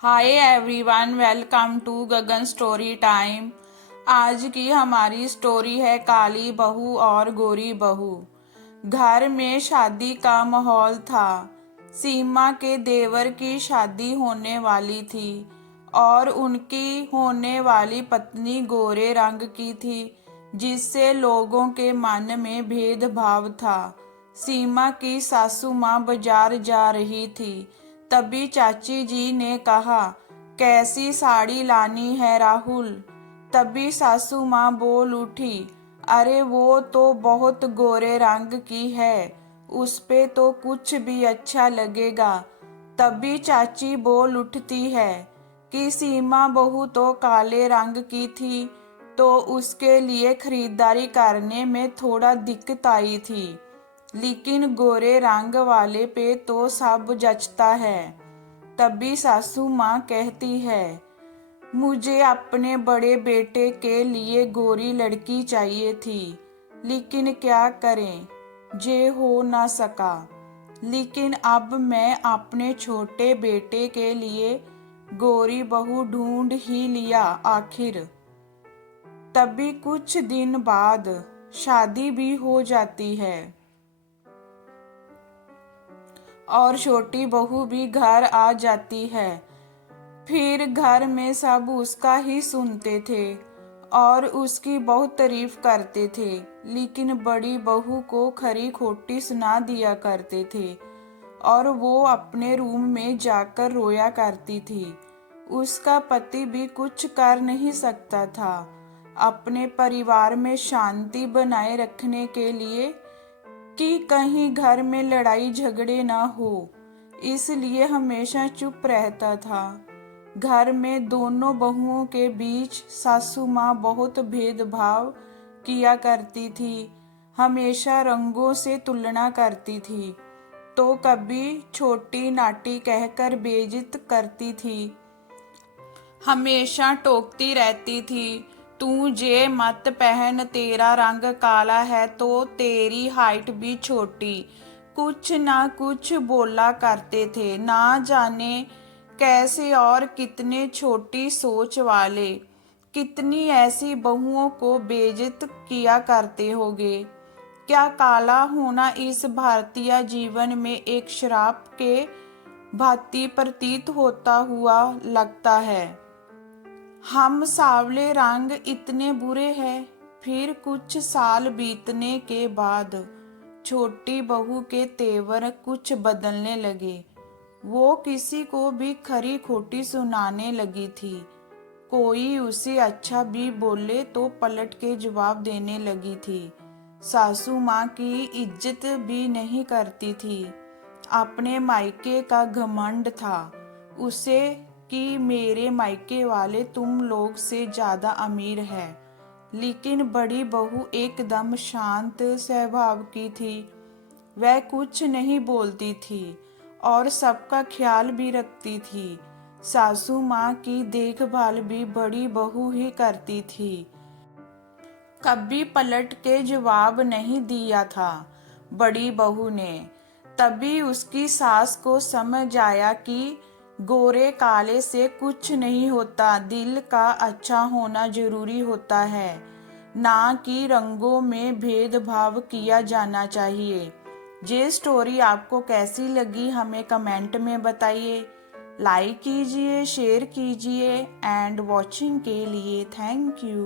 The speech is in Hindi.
Hi everyone, welcome to Gagan story time. आज की हमारी स्टोरी है काली बहू और गोरी बहू। घर में शादी का माहौल था। सीमा के देवर की शादी होने वाली थी और उनकी होने वाली पत्नी गोरे रंग की थी, जिससे लोगों के मन में भेदभाव था। सीमा की सासू माँ बाजार जा रही थी। तभी चाची जी ने कहा, कैसी साड़ी लानी है राहुल। तभी सासू माँ बोल उठी, अरे वो तो बहुत गोरे रंग की है, उस पे तो कुछ भी अच्छा लगेगा। तभी चाची बोल उठती है कि सीमा बहू तो काले रंग की थी, तो उसके लिए खरीदारी करने में थोड़ा दिक्कत आई थी, लेकिन गोरे रंग वाले पे तो सब जचता है। तभी सासू माँ कहती है, मुझे अपने बड़े बेटे के लिए गोरी लड़की चाहिए थी, लेकिन क्या करें, जे हो ना सका। लेकिन अब मैं अपने छोटे बेटे के लिए गोरी बहू ढूंढ ही लिया आखिर। तभी कुछ दिन बाद शादी भी हो जाती है और छोटी बहू भी घर आ जाती है। फिर घर में सब उसका ही सुनते थे और उसकी बहुत तारीफ करते थे, लेकिन बड़ी बहू को खरी खोटी सुना दिया करते थे और वो अपने रूम में जाकर रोया करती थी। उसका पति भी कुछ कर नहीं सकता था अपने परिवार में शांति बनाए रखने के लिए, कि कहीं घर में लड़ाई झगड़े ना हो, इसलिए हमेशा चुप रहता था। घर में दोनों बहुओं के बीच सासू माँ बहुत भेदभाव किया करती थी, हमेशा रंगों से तुलना करती थी, तो कभी छोटी नाटी कहकर बेइज्जत करती थी, हमेशा टोकती रहती थी, तू जे मत पहन, तेरा रंग काला है तो तेरी हाइट भी छोटी। कुछ ना कुछ बोला करते थे, ना जाने कैसे और कितने छोटी सोच वाले कितनी ऐसी बहुओं को बेइज्जत किया करते होंगे। क्या काला होना इस भारतीय जीवन में एक श्राप के भांति प्रतीत होता हुआ लगता है। हम सांवले रंग इतने बुरे हैं। फिर कुछ साल बीतने के बाद छोटी बहू के तेवर कुछ बदलने लगे। वो किसी को भी खरी खोटी सुनाने लगी थी। कोई उसे अच्छा भी बोले तो पलट के जवाब देने लगी थी। सासू माँ की इज्जत भी नहीं करती थी। अपने मायके का घमंड था उसे कि मेरे मायके वाले तुम लोग से ज्यादा अमीर है। लेकिन बड़ी बहू एकदम शांत स्वभाव की थी। वह कुछ नहीं बोलती थी और सबका ख्याल भी रखती थी। सासू माँ की देखभाल भी बड़ी बहू ही करती थी। कभी पलट के जवाब नहीं दिया था बड़ी बहू ने। तभी उसकी सास को समझ आया कि गोरे काले से कुछ नहीं होता, दिल का अच्छा होना जरूरी होता है, ना कि रंगों में भेदभाव किया जाना चाहिए। ये स्टोरी आपको कैसी लगी हमें कमेंट में बताइए। लाइक कीजिए, शेयर कीजिए एंड वॉचिंग के लिए थैंक यू।